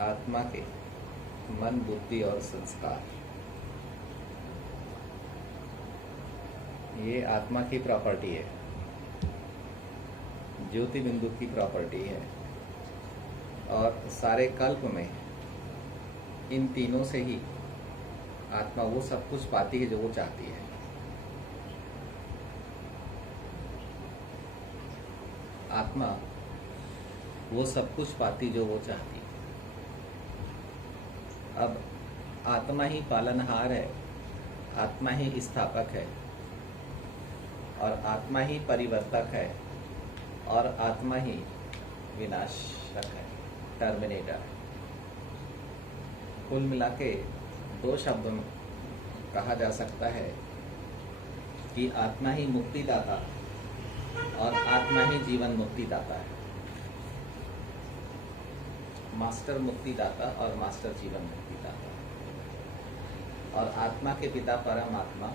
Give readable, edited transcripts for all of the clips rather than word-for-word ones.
आत्मा के मन, बुद्धि और संस्कार, ये आत्मा की प्रॉपर्टी है, ज्योति बिंदु की प्रॉपर्टी है। और सारे कल्प में इन तीनों से ही आत्मा वो सब कुछ पाती है जो वो चाहती है। आत्मा वो सब कुछ पाती जो वो चाहती है। अब आत्मा ही पालनहार है, आत्मा ही स्थापक है, और आत्मा ही परिवर्तक है, और आत्मा ही विनाशक है, टर्मिनेटर है। कुल मिला के दो शब्दों में कहा जा सकता है कि आत्मा ही मुक्तिदाता और आत्मा ही जीवन मुक्तिदाता है। मास्टर मुक्तिदाता और मास्टर जीवन मुक्तिदाता। और आत्मा के पिता परमात्मा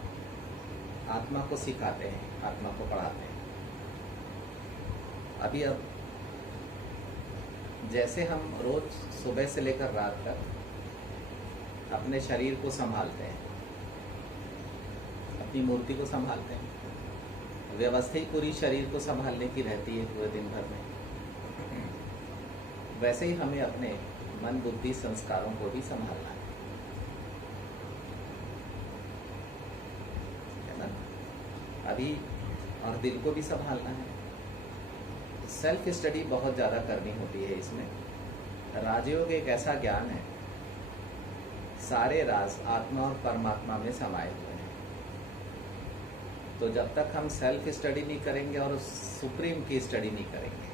आत्मा को सिखाते हैं, आत्मा को पढ़ाते हैं। अब जैसे हम रोज सुबह से लेकर रात तक अपने शरीर को संभालते हैं, अपनी मूर्ति को संभालते हैं, व्यवस्था ही पूरी शरीर को संभालने की रहती है पूरे दिन भर में, वैसे ही हमें अपने मन, बुद्धि, संस्कारों को भी संभालना है ना। अभी और दिल को भी संभालना है। सेल्फ स्टडी बहुत ज़्यादा करनी होती है इसमें। राजयोग एक ऐसा ज्ञान है, सारे राज आत्मा और परमात्मा में समाये हुए हैं। तो जब तक हम सेल्फ स्टडी नहीं करेंगे और सुप्रीम की स्टडी नहीं करेंगे,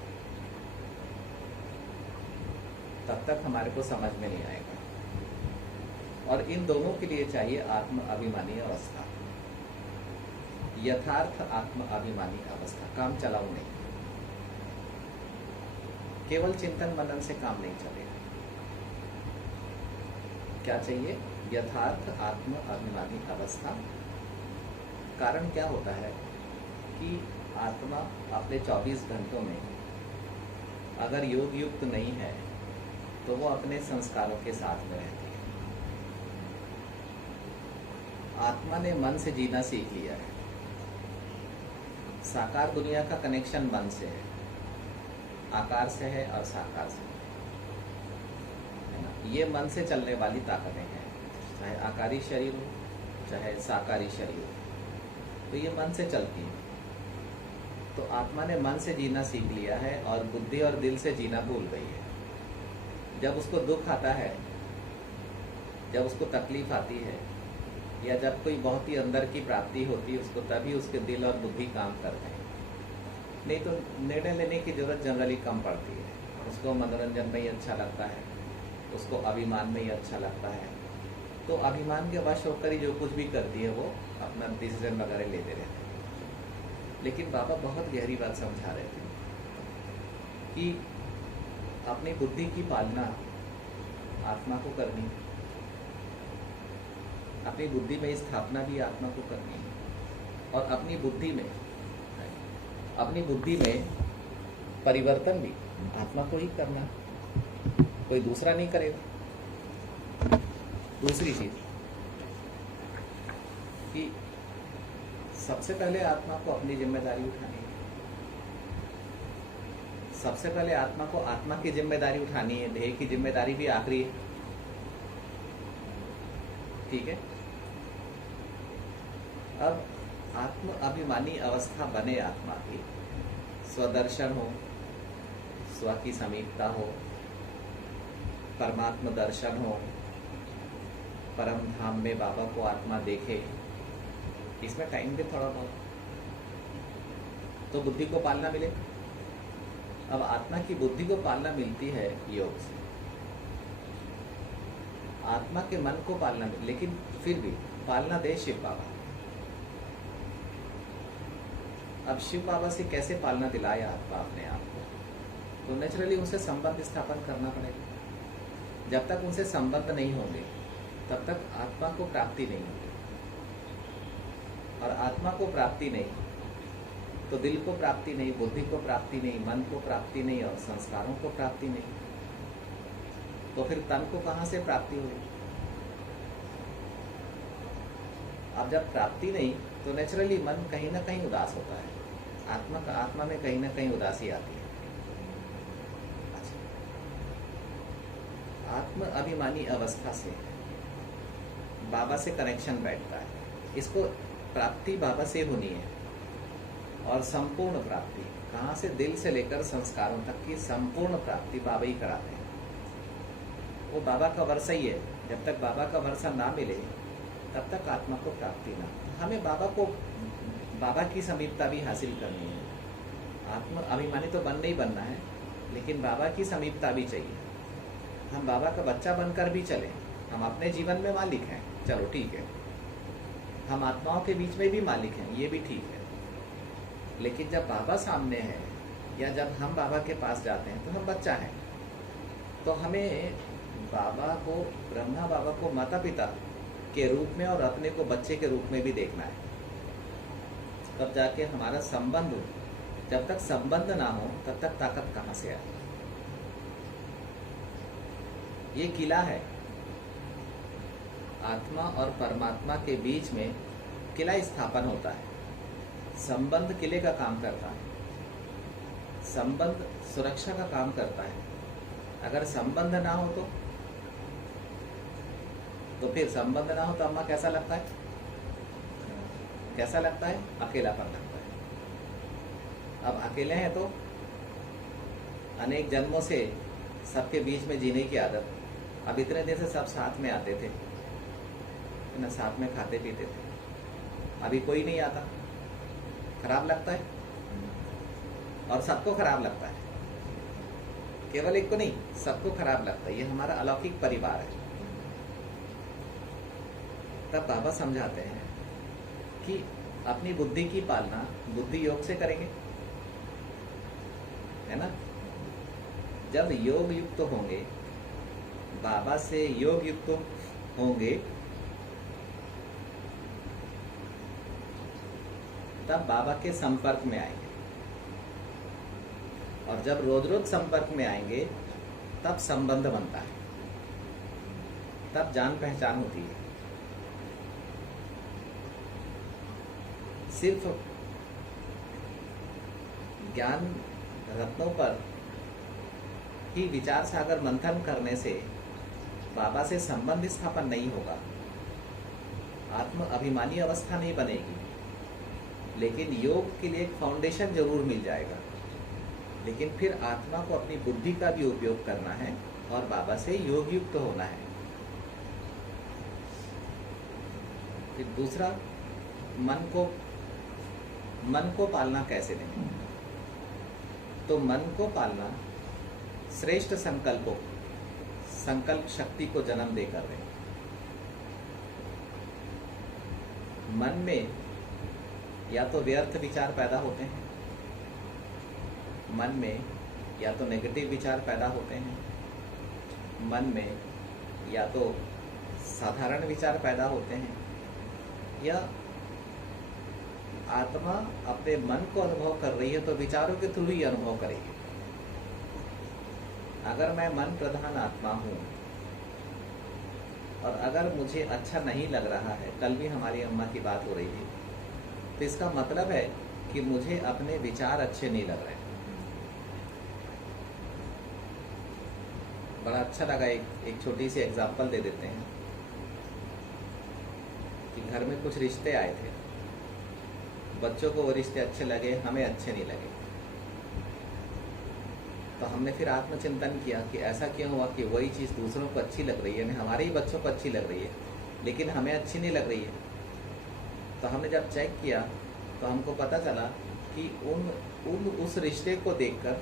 तब तक हमारे को समझ में नहीं आएगा। और इन दोनों के लिए चाहिए आत्म अभिमानी अवस्था, यथार्थ आत्म अभिमानी अवस्था। काम चलाऊ नहीं, केवल चिंतन मनन से काम नहीं चलेगा। क्या चाहिए? यथार्थ आत्म अभिमानी अवस्था। कारण क्या होता है कि आत्मा अपने 24 घंटों में अगर योग युक्त नहीं है तो वो अपने संस्कारों के साथ में रहती है। आत्मा ने मन से जीना सीख लिया है। साकार दुनिया का कनेक्शन मन से है, आकार से है और साकार से है ना। ये मन से चलने वाली ताकतें हैं, चाहे आकारी शरीर हो चाहे साकारी शरीर हो, तो ये मन से चलती है। तो आत्मा ने मन से जीना सीख लिया है और बुद्धि और दिल से जीना भूल गई है। जब उसको दुख आता है, जब उसको तकलीफ आती है, या जब कोई बहुत ही अंदर की प्राप्ति होती है उसको, तभी उसके दिल और बुद्धि काम करते हैं। नहीं तो निर्णय लेने की जरूरत जनरली कम पड़ती है। उसको मनोरंजन में ही अच्छा लगता है, उसको अभिमान में ही अच्छा लगता है। तो अभिमान के वश होकर ही जो कुछ भी करती है वो अपना डिसीजन वगैरह लेते रहते हैं। लेकिन बाबा बहुत गहरी बात समझा रहे थे कि अपनी बुद्धि की पालना आत्मा को करनी है, अपनी बुद्धि में स्थापना भी आत्मा को करनी है, और अपनी बुद्धि में परिवर्तन भी आत्मा को ही करना है, कोई दूसरा नहीं करेगा। दूसरी चीज कि सबसे पहले आत्मा को अपनी जिम्मेदारी उठानी है। सबसे पहले आत्मा को आत्मा की जिम्मेदारी उठानी है, देह की जिम्मेदारी भी आखिरी है। ठीक है। अब आत्म अभिमानी अवस्था बने आत्मा की, स्वदर्शन हो, स्व की समीपता हो, परमात्म दर्शन हो, परम धाम में बाबा को आत्मा देखे। इसमें टाइम भी थोड़ा बहुत, तो बुद्धि को पालना मिले। अब आत्मा की बुद्धि को पालना मिलती है योग से, आत्मा के मन को पालना मिले, लेकिन फिर भी पालना दे शिव बाबा। अब शिव बाबा से कैसे पालना दिलाए आत्मा अपने आप को? तो नेचुरली उनसे संबंध स्थापन करना पड़ेगा। जब तक उनसे संबंध नहीं होंगे तब तक आत्मा को प्राप्ति नहीं होगी, और आत्मा को प्राप्ति नहीं तो दिल को प्राप्ति नहीं, बुद्धि को प्राप्ति नहीं, मन को प्राप्ति नहीं, और संस्कारों को प्राप्ति नहीं। तो फिर तन को कहाँ से प्राप्ति हुई? अब जब प्राप्ति नहीं तो नेचुरली मन कहीं ना कहीं उदास होता है, आत्मा में कहीं ना कहीं उदासी आती है। अच्छा, आत्म अभिमानी अवस्था से बाबा से कनेक्शन बैठता है, इसको प्राप्ति बाबा से होनी है। और संपूर्ण प्राप्ति कहाँ से? दिल से लेकर संस्कारों तक की संपूर्ण प्राप्ति बाबा ही कराते हैं। वो बाबा का वर्षा ही है। जब तक बाबा का वर्षा ना मिले तब तक आत्मा को प्राप्ति ना। हमें बाबा की समीपता भी हासिल करनी है। आत्म अभिमानी तो बनना ही बनना है, लेकिन बाबा की समीपता भी चाहिए। हम बाबा का बच्चा बनकर भी चले, हम अपने जीवन में मालिक हैं, चलो ठीक है। हम आत्माओं के बीच में भी मालिक हैं, ये भी ठीक है। लेकिन जब बाबा सामने है या जब हम बाबा के पास जाते हैं तो हम बच्चा हैं। तो हमें बाबा को, ब्रह्मा बाबा को माता पिता के रूप में और अपने को बच्चे के रूप में भी देखना है। तब जाके हमारा संबंध, जब तक संबंध ना हो तब तक ताकत कहाँ से आए? ये किला है, आत्मा और परमात्मा के बीच में किला स्थापन होता है। संबंध किले का काम करता है, संबंध सुरक्षा का काम करता है। अगर संबंध ना हो तो फिर संबंध ना हो तो अम्मा कैसा लगता है? कैसा लगता है? अकेलापन लगता है। अब अकेले हैं तो अनेक जन्मों से सबके बीच में जीने की आदत। अब इतने दिन से सब साथ में आते थे ना, साथ में खाते पीते थे। अभी कोई नहीं आता, खराब लगता है। और सबको खराब लगता है, केवल एक को नहीं, सबको खराब लगता है। ये हमारा अलौकिक परिवार है। तब बाबा समझाते हैं कि अपनी बुद्धि की पालना बुद्धि योग से करेंगे, है ना। जब योग युक्त होंगे, बाबा से योग युक्त होंगे, तब बाबा के संपर्क में आएंगे। और जब रोज रोज संपर्क में आएंगे तब संबंध बनता है, तब जान पहचान होती है। सिर्फ ज्ञान रत्नों पर ही विचार सागर मंथन करने से बाबा से संबंध स्थापन नहीं होगा, आत्म अभिमानी अवस्था नहीं बनेगी। लेकिन योग के लिए एक फाउंडेशन जरूर मिल जाएगा। लेकिन फिर आत्मा को अपनी बुद्धि का भी उपयोग करना है और बाबा से योग युक्त होना है। फिर दूसरा, मन को पालना कैसे दें? तो मन को पालना श्रेष्ठ संकल्प शक्ति को जन्म देकर दें। मन में या तो व्यर्थ विचार पैदा होते हैं, मन में या तो नेगेटिव विचार पैदा होते हैं, मन में या तो साधारण विचार पैदा होते हैं, या आत्मा अपने मन को अनुभव कर रही है तो विचारों के थ्रू ही अनुभव करेगी। अगर मैं मन प्रधान आत्मा हूँ और अगर मुझे अच्छा नहीं लग रहा है, कल भी हमारी अम्मा की बात हो रही थी, तो इसका मतलब है कि मुझे अपने विचार अच्छे नहीं लग रहे। बड़ा अच्छा लगा, एक छोटी सी एग्जांपल दे देते हैं कि घर में कुछ रिश्ते आए थे, बच्चों को वो रिश्ते अच्छे लगे, हमें अच्छे नहीं लगे। तो हमने फिर आत्मचिंतन किया कि ऐसा क्यों हुआ कि वही चीज़ दूसरों को अच्छी लग रही है, हमारे ही बच्चों को अच्छी लग रही है, लेकिन हमें अच्छी नहीं लग रही है। तो हमने जब चेक किया तो हमको पता चला कि उस रिश्ते को देखकर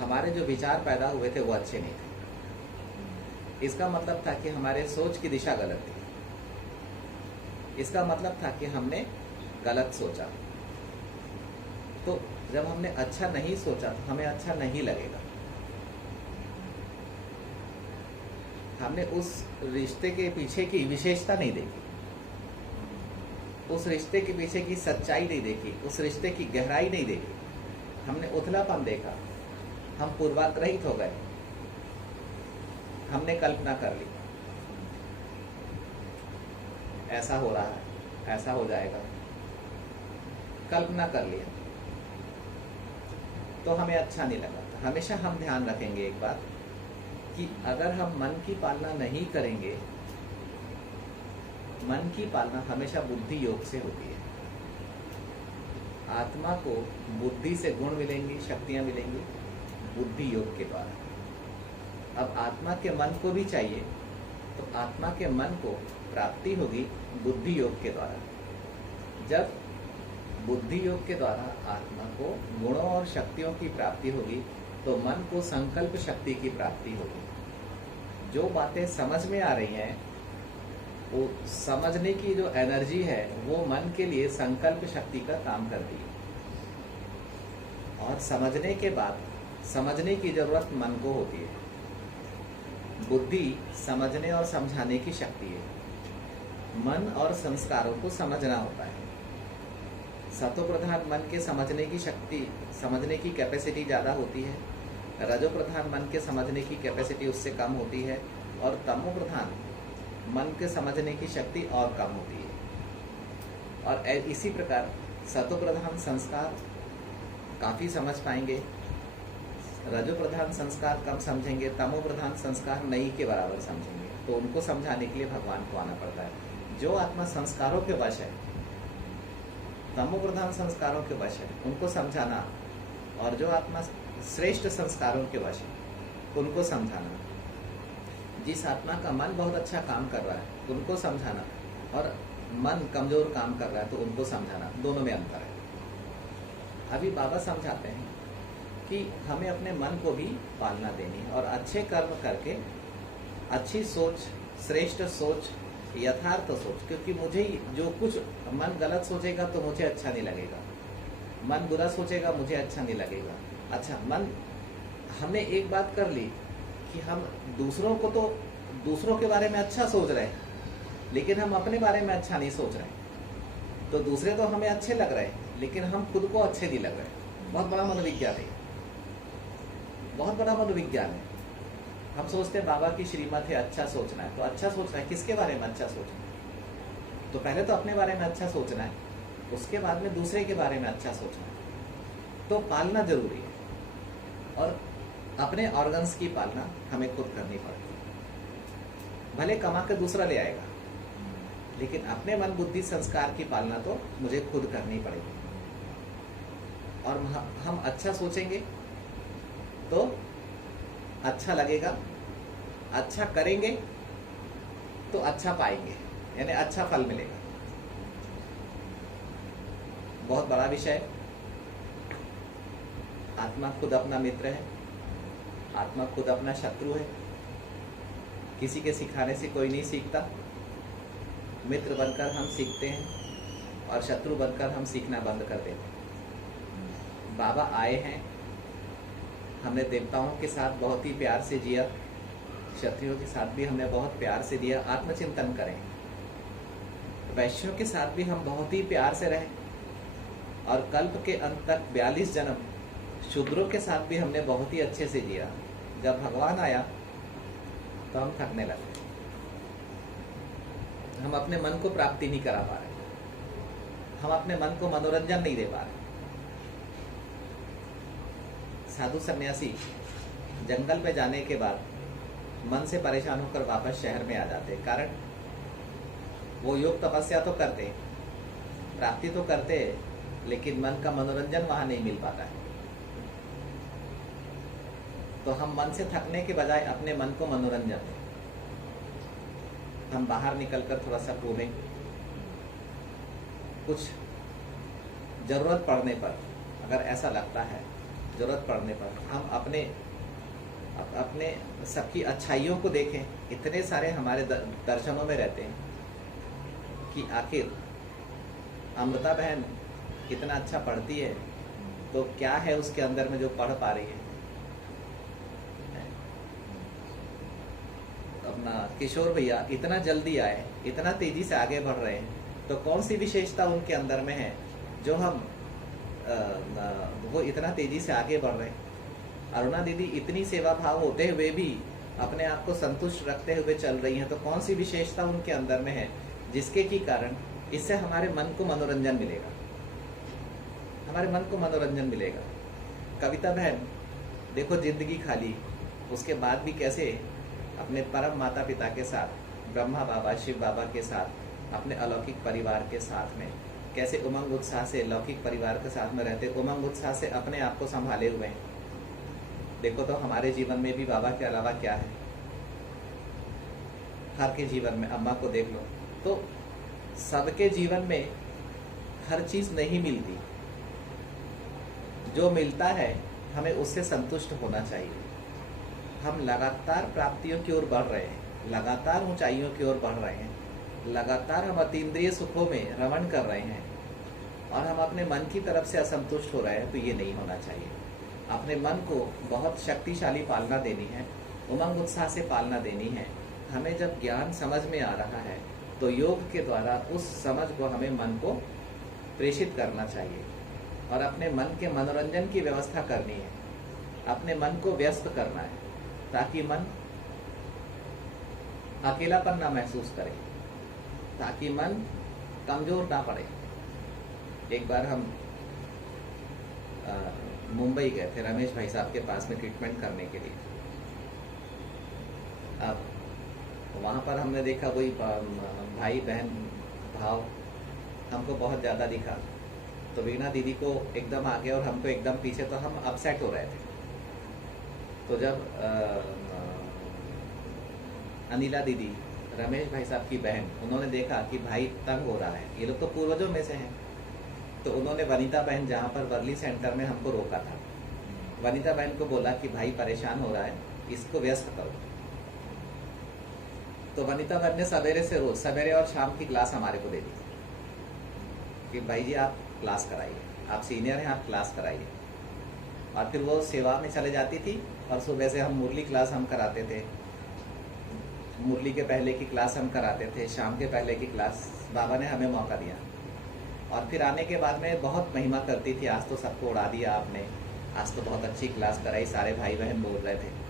हमारे जो विचार पैदा हुए थे वो अच्छे नहीं थे। इसका मतलब था कि हमारे सोच की दिशा गलत थी। इसका मतलब था कि हमने गलत सोचा। तो जब हमने अच्छा नहीं सोचा तो हमें अच्छा नहीं लगेगा। हमने उस रिश्ते के पीछे की विशेषता नहीं देखी, उस रिश्ते के पीछे की सच्चाई नहीं देखी, उस रिश्ते की गहराई नहीं देखी। हमने उथलापन देखा, हम पूर्वाग्रहित हो गए, हमने कल्पना कर ली, ऐसा हो रहा है, ऐसा हो जाएगा, कल्पना कर लिया, तो हमें अच्छा नहीं लगा। तो हमेशा हम ध्यान रखेंगे एक बात कि अगर हम मन की पालना नहीं करेंगे, मन की पालना हमेशा बुद्धि योग से होती है। आत्मा को बुद्धि से गुण मिलेंगी, शक्तियां मिलेंगी बुद्धि योग के द्वारा। अब आत्मा के मन को भी चाहिए, तो आत्मा के मन को प्राप्ति होगी बुद्धि योग के द्वारा। जब बुद्धि योग के द्वारा आत्मा को गुणों और शक्तियों की प्राप्ति होगी, तो मन को संकल्प शक्ति की प्राप्ति होगी। जो बातें समझ में आ रही हैं, वो समझने की जो एनर्जी है वो मन के लिए संकल्प शक्ति का काम करती है। और समझने के बाद समझने की जरूरत मन को होती है। बुद्धि समझने और समझाने की शक्ति है, मन और संस्कारों को समझना होता है। सतो प्रधान मन के समझने की शक्ति, समझने की कैपेसिटी ज़्यादा होती है। रजो प्रधान मन के समझने की कैपेसिटी उससे कम होती है। और तमो प्रधान मन के समझने की शक्ति और कम होती है। और इसी प्रकार सतो प्रधान संस्कार काफ़ी समझ पाएंगे, रजो प्रधान संस्कार कम समझेंगे, तमो प्रधान संस्कार नहीं के बराबर समझेंगे। तो उनको समझाने के लिए भगवान को आना पड़ता है। जो आत्मा संस्कारों के वश है, तमो प्रधान संस्कारों के वश है, उनको समझाना, और जो आत्मा श्रेष्ठ संस्कारों के वश है उनको समझाना। जिस आत्मा का मन बहुत अच्छा काम कर रहा है उनको समझाना, और मन कमजोर काम कर रहा है तो उनको समझाना, दोनों में अंतर है। अभी बाबा समझाते हैं कि हमें अपने मन को भी पालना देनी है, और अच्छे कर्म करके अच्छी सोच, श्रेष्ठ सोच, यथार्थ सोच। क्योंकि मुझे जो कुछ मन गलत सोचेगा तो मुझे अच्छा नहीं लगेगा, मन बुरा सोचेगा मुझे अच्छा नहीं लगेगा। अच्छा, मन, हमने एक बात कर ली कि हम दूसरों को, तो दूसरों के बारे में अच्छा सोच रहे हैं, लेकिन हम अपने बारे में अच्छा नहीं सोच रहे। तो दूसरे तो हमें अच्छे लग रहे हैं, लेकिन हम खुद को अच्छे नहीं लग रहे। बहुत बड़ा मनोविज्ञान है, बहुत बड़ा मनोविज्ञान है। हम सोचते हैं बाबा की श्रीमत है, अच्छा सोचना है। तो अच्छा सोचना है, किसके बारे में अच्छा सोचना है? तो पहले तो अपने बारे में अच्छा सोचना है, उसके बाद में दूसरे के बारे में अच्छा सोचना है। तो पालना जरूरी है, और अपने ऑर्गन्स की पालना हमें खुद करनी पड़ती है। भले कमा के दूसरा ले आएगा, लेकिन अपने मन बुद्धि संस्कार की पालना तो मुझे खुद करनी पड़ेगी। और हम अच्छा सोचेंगे तो अच्छा लगेगा, अच्छा करेंगे तो अच्छा पाएंगे, यानी अच्छा फल मिलेगा। बहुत बड़ा विषय है। आत्मा खुद अपना मित्र है, आत्मा खुद अपना शत्रु है। किसी के सिखाने से कोई नहीं सीखता। मित्र बनकर हम सीखते हैं, और शत्रु बनकर हम सीखना बंद कर देते हैं। बाबा आए हैं, हमने देवताओं के साथ बहुत ही प्यार से जिया, क्षत्रियों के साथ भी हमने बहुत प्यार से दिया। आत्मचिंतन करें। वैश्यों के साथ भी हम बहुत ही प्यार से रहे, और कल्प के अंत तक 42 जन्म शूद्रों के साथ भी हमने बहुत ही अच्छे से जिया। जब भगवान आया तो हम थकने लगे, हम अपने मन को प्राप्ति नहीं करा पा रहे, हम अपने मन को मनोरंजन नहीं दे पा रहे। साधु सन्यासी जंगल में जाने के बाद मन से परेशान होकर वापस शहर में आ जाते। कारण वो योग तपस्या तो करते, प्राप्ति तो करते, लेकिन मन का मनोरंजन वहां नहीं मिल पाता है। तो हम मन से थकने के बजाय अपने मन को मनोरंजन दें। हम बाहर निकलकर थोड़ा सा घूमें, कुछ जरूरत पड़ने पर, अगर ऐसा लगता है जरूरत पड़ने पर हम अपने सबकी अच्छाइयों को देखें। इतने सारे हमारे दर्शनों में रहते हैं कि आखिर अमृता बहन कितना अच्छा पढ़ती है, तो क्या है उसके अंदर में जो पढ़ पा रही है। अपना किशोर भैया इतना जल्दी आए, इतना तेजी से आगे बढ़ रहे हैं, तो कौन सी विशेषता उनके अंदर में है जो हम वो इतना तेजी से आगे बढ़ रहे हैं। अरुणा दीदी इतनी सेवा भाव होते हुए भी अपने आप को संतुष्ट रखते हुए चल रही हैं, तो कौन सी विशेषता उनके अंदर में है जिसके की कारण इससे हमारे मन को मनोरंजन मिलेगा, हमारे मन को मनोरंजन मिलेगा। कविता बहन देखो जिंदगी खाली, उसके बाद भी कैसे अपने परम माता पिता के साथ, ब्रह्मा बाबा शिव बाबा के साथ, अपने अलौकिक परिवार के साथ में कैसे उमंग उत्साह से लौकिक परिवार के साथ में रहते, उमंग उत्साह से अपने आप को संभाले हुए हैं। देखो तो हमारे जीवन में भी बाबा के अलावा क्या है, हर के जीवन में अम्मा को देख लो, तो सबके जीवन में हर चीज नहीं मिलती, जो मिलता है हमें उससे संतुष्ट होना चाहिए। हम लगातार प्राप्तियों की ओर बढ़ रहे हैं, लगातार ऊंचाइयों की ओर बढ़ रहे हैं, लगातार हम अतीन्द्रिय सुखों में रमण कर रहे हैं और हम अपने मन की तरफ से असंतुष्ट हो रहे हैं, तो ये नहीं होना चाहिए। अपने मन को बहुत शक्तिशाली पालना देनी है, उमंग उत्साह से पालना देनी है। हमें जब ज्ञान समझ में आ रहा है तो योग के द्वारा उस समझ को हमें मन को प्रेषित करना चाहिए और अपने मन के मनोरंजन की व्यवस्था करनी है, अपने मन को व्यस्त करना है ताकि मन अकेलापन ना महसूस करे, ताकि मन कमजोर ना पड़े। एक बार हम मुंबई गए थे रमेश भाई साहब के पास में ट्रीटमेंट करने के लिए। अब वहाँ पर हमने देखा कोई भाई बहन भाव हमको बहुत ज़्यादा दिखा, तो वीणा दीदी को एकदम आगे और हमको एकदम पीछे, तो हम अपसेट हो रहे थे। तो जब अनिला दीदी रमेश भाई साहब की बहन, उन्होंने देखा कि भाई तंग हो रहा है, ये लोग तो पूर्वजों में से हैं, तो उन्होंने वनीता बहन जहाँ पर वर्ली सेंटर में हमको रोका था, वनीता बहन को बोला कि भाई परेशान हो रहा है, इसको व्यस्त करो। तो वनीता बहन ने सवेरे से रोज सवेरे और शाम की क्लास हमारे को दे दी कि भाई जी आप क्लास कराइए, आप सीनियर हैं, आप क्लास कराइए। और फिर वो सेवा में चले जाती थी और सुबह से हम मुरली क्लास हम कराते थे, मुरली के पहले की क्लास हम कराते थे, शाम के पहले की क्लास बाबा ने हमें मौका दिया। और फिर आने के बाद में बहुत महिमा करती थी, आज तो सबको उड़ा दिया आपने, आज तो बहुत अच्छी क्लास कराई, सारे भाई बहन बोल रहे थे।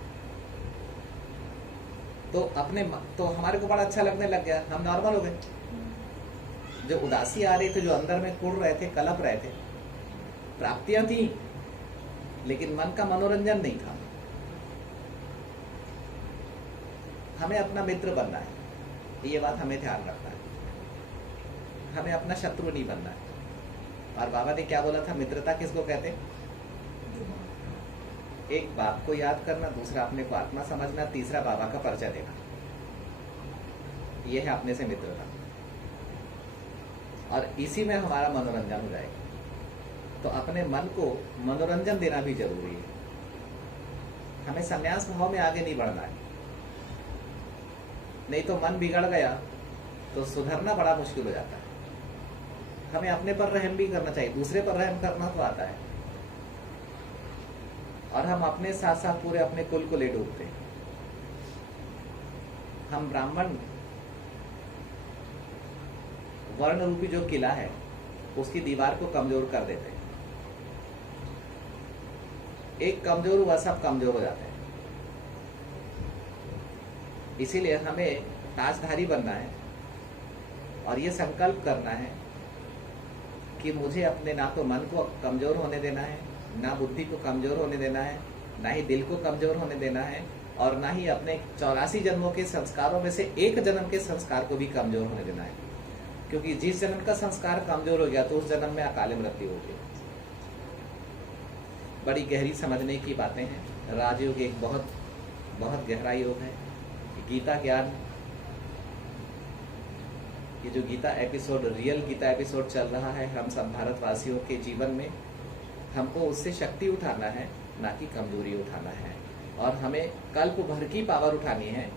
तो हमारे को बड़ा अच्छा लगने लग गया, हम नॉर्मल हो गए। जो उदासी आ रही थी, जो अंदर में कुड़ रहे थे, कलप रहे थे, प्राप्तियां थी लेकिन मन का मनोरंजन नहीं था। हमें अपना मित्र बनना है, ये बात हमें ध्यान रखना है, हमें अपना शत्रु नहीं बनना है। और बाबा ने क्या बोला था, मित्रता किसको कहते हैं? एक बाप को याद करना, दूसरा अपने को आत्मा समझना, तीसरा बाबा का परिचय देना, यह है अपने से मित्रता। और इसी में हमारा मनोरंजन हो जाएगा। तो अपने मन को मनोरंजन देना भी जरूरी है। हमें संन्यास भाव में आगे नहीं बढ़ना है, नहीं तो मन बिगड़ गया तो सुधरना बड़ा मुश्किल हो जाता है। हमें अपने पर रहम भी करना चाहिए, दूसरे पर रहम करना तो आता है, और हम अपने साथ साथ पूरे अपने कुल को ले डूबते हैं। हम ब्राह्मण वर्ण रूपी जो किला है उसकी दीवार को कमजोर कर देते हैं। एक कमजोर हुआ सब कमजोर हो जाते हैं। इसीलिए हमें ताजधारी बनना है और ये संकल्प करना है कि मुझे अपने ना तो मन को कमजोर होने देना है, ना बुद्धि को कमजोर होने देना है, ना ही दिल को कमजोर होने देना है, और ना ही अपने 84 जन्मों के संस्कारों में से एक जन्म के संस्कार को भी कमजोर होने देना है। क्योंकि जिस जन्म का संस्कार कमजोर हो गया तो उस जन्म में अकाल मृत्यु होगी। बड़ी गहरी समझने की बातें हैं। राजयोग एक बहुत बहुत गहरा योग है। गीता ज्ञान, ये जो Gita episode, real Gita episode चल रहा है हम सब भारतवासियों के जीवन में, हमको उससे शक्ति उठाना है, ना कि कमजोरी उठाना है। और हमें कल्प भर की पावर उठानी है।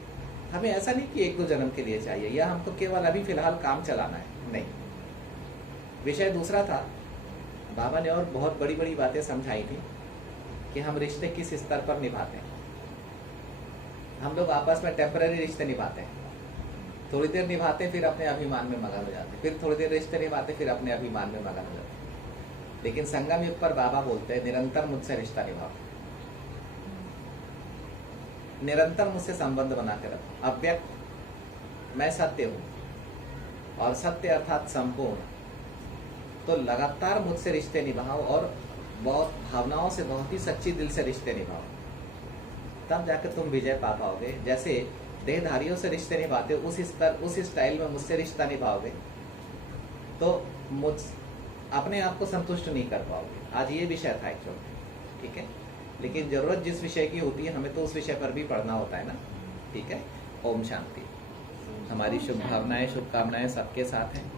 हमें ऐसा नहीं कि 1-2 जन्म के लिए चाहिए या हमको केवल अभी फिलहाल काम चलाना है, नहीं। विषय दूसरा था। बाबा ने और बहुत बड़ी बड़ी बातें समझाई थी कि हम रिश्ते किस स्तर पर निभाते हैं। हम लोग आपस में टेम्पररी रिश्ते निभाते हैं, थोड़ी देर निभाते फिर अपने अभिमान में मगन हो जाते, फिर थोड़ी देर रिश्ते निभाते फिर अपने अभिमान में मगन हो जाते। लेकिन संगम युग पर बाबा बोलते हैं निरंतर मुझसे रिश्ता निभाओ। निरंतर मुझसे संबंध बना के रखो। अव्यक्त मैं सत्य हूँ और सत्य अर्थात संपूर्ण, तो लगातार मुझसे रिश्ते निभाओ और बहुत भावनाओं से, बहुत ही सच्ची दिल से रिश्ते निभाओ, तब जाकर तुम विजय पा पाओगे। जैसे देहधारियों से रिश्ते निभाते हो उस स्टाइल में मुझसे रिश्ता निभाओगे तो मुझ अपने आप को संतुष्ट नहीं कर पाओगे। आज ये विषय था एक्चुअली, ठीक है, लेकिन जरूरत जिस विषय की होती है हमें तो उस विषय पर भी पढ़ना होता है ना, ठीक है। ओम शांति। हमारी शुभ भावनाएं, शुभकामनाएं सबके साथ हैं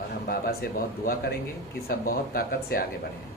और हम बाबा से बहुत दुआ करेंगे कि सब बहुत ताकत से आगे बढ़ें।